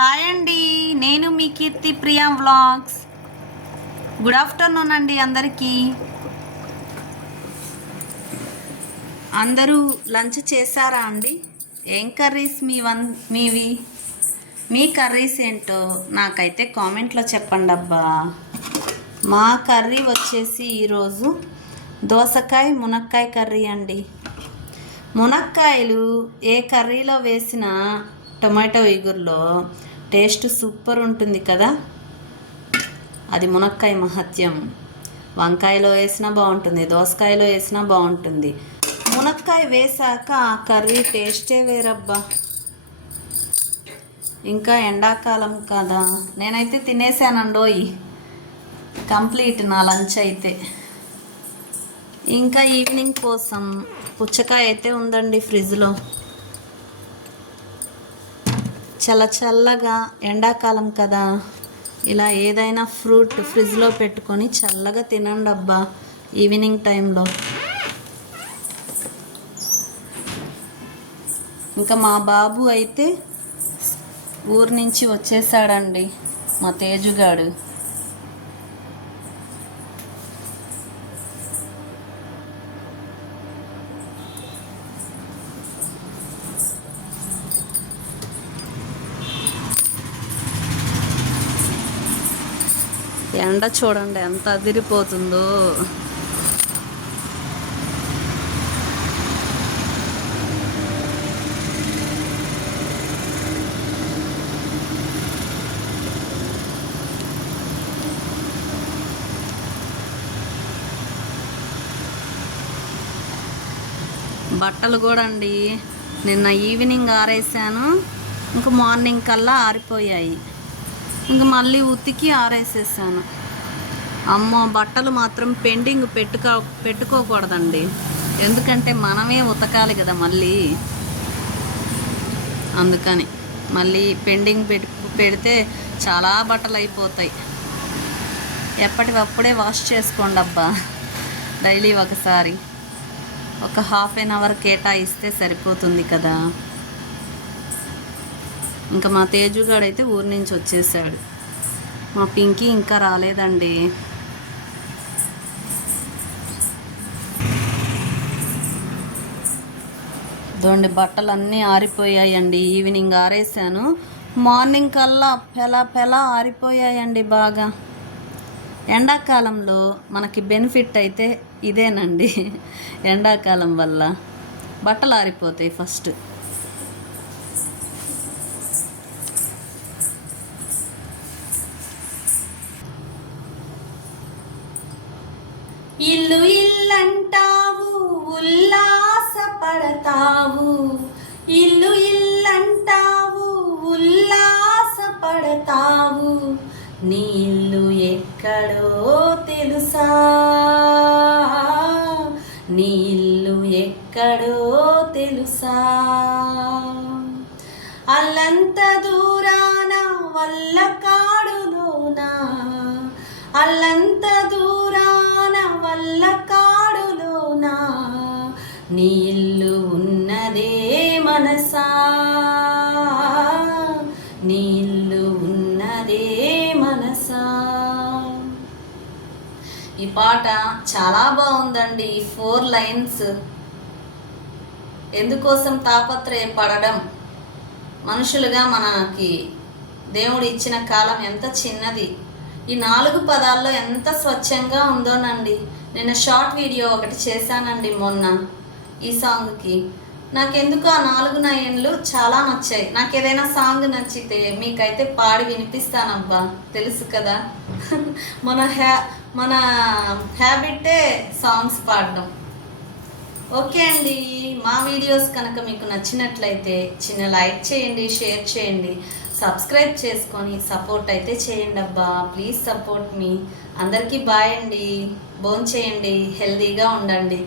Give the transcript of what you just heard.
Hi అండి, నేను మీ కీర్తి Priya vlogs. Good afternoon అండి అందరికీ. అందరూ లంచ్ చేశారా అండి? ఏం కర్రీస్ మీవి? మీ కర్రీస్ ఏంటో నాకైతే కామెంట్లో చెప్పండి అబ్బా. మా కర్రీ వచ్చేసి ఈరోజు దోసకాయ మునక్కాయ కర్రీ అండి. మునక్కాయలు ఏ కర్రీలో వేసినా టొమాటో ఇగురులో టేస్ట్ సూపర్ ఉంటుంది కదా. అది మునక్కాయ మహత్యం. వంకాయలో వేసినా బాగుంటుంది, దోసకాయలో వేసినా బాగుంటుంది. మునక్కాయ వేసాక ఆ కర్రీ టేస్టే వేరబ్బా. ఇంకా ఎండాకాలం కదా, నేనైతే తినేసానండోయ్ కంప్లీట్ నా లంచ్ అయితే. ఇంకా ఈవినింగ్ కోసం పుచ్చకాయ అయితే ఉందండి ఫ్రిడ్జ్లో. చల్లగా ఎండాకాలం కదా, ఇలా ఏదైనా ఫ్రూట్ ఫ్రిడ్జ్లో పెట్టుకొని చల్లగా తినండి అబ్బా ఈవినింగ్ టైంలో. ఇంకా మా బాబు అయితే ఊరు నుంచి వచ్చేసాడండి, మా తేజుగాడు. ఎండ చూడండి ఎంత అదిరిపోతుందో. బట్టలు కూడా అండి నిన్న ఈవినింగ్ ఆరేసాను, ఇంకా మార్నింగ్ కల్లా ఆరిపోయాయి. ఇంక మళ్ళీ ఉతికి ఆరేసేసాను. అమ్మో, బట్టలు మాత్రం పెండింగ్ పెట్టుకోకూడదండి, ఎందుకంటే మనమే ఉతకాలి కదా మళ్ళీ. అందుకని మళ్ళీ పెండింగ్ పెడితే చాలా బట్టలు అయిపోతాయి. ఎప్పటికప్పుడే వాష్ చేసుకోండి అబ్బా, డైలీ ఒకసారి. ఒక ½ అవర్ కేటాయిస్తే సరిపోతుంది కదా. ఇంకా మా తేజుగాడైతే ఊరి నుంచి వచ్చేసాడు. మా పింకీ ఇంకా రాలేదండి. దోండి బట్టలు అన్నీ ఆరిపోయాయండి. ఈవినింగ్ ఆరేసాను, మార్నింగ్ కల్లా పెలా ఆరిపోయాయండి బాగా. ఎండాకాలంలో మనకి బెనిఫిట్ అయితే ఇదేనండి. ఎండాకాలం వల్ల బట్టలు ఆరిపోతాయి ఫస్ట్. ఇల్లు ఇల్లంటావు ఉల్లాస పడతావు, ఇల్లు ఇల్లంటావు ఉల్లాస పడతావు, నీ ఇల్లు ఎక్కడో తెలుసా, నీ ఇల్లు ఎక్కడో తెలుసా. అల్లంత దూరాన వల్ల కాడులోనా, అల్లంత దూరాన వల్ల కాడులోనా, నీ ఇల్లు ఉన్నదే మనసా, నీ ఇల్లు ఉన్నదే మనసా. ఈ పాట చాలా బాగుందండి. ఈ 4 లైన్స్. ఎందుకోసం తాపత్రయపడడం. మనుషులుగా మనకి దేవుడు ఇచ్చిన కాలం ఎంత చిన్నది. ఈ 4 పదాల్లో ఎంత స్వచ్ఛంగా ఉందోనండి. నేను షార్ట్ వీడియో ఒకటి చేశానండి మొన్న ఈ సాంగ్కి. నాకెందుకు ఆ 4 లైన్లు చాలా నచ్చాయి. నాకు ఏదైనా సాంగ్ నచ్చితే మీకైతే పాడి వినిపిస్తానబ్బా, తెలుసు కదా. మన హ్యాబిటే సాంగ్స్ పాడడం. ఓకే అండి, మా వీడియోస్ కనుక మీకు నచ్చినట్లయితే చిన్న లైక్ చేయండి, షేర్ చేయండి, సబ్స్క్రైబ్ చేసుకొని సపోర్ట్ అయితే చేయండి అబ్బా. ప్లీజ్ సపోర్ట్ మీ. అందరికీ బాయ్ అండి. భోంచేయండి, హెల్తీగా ఉండండి.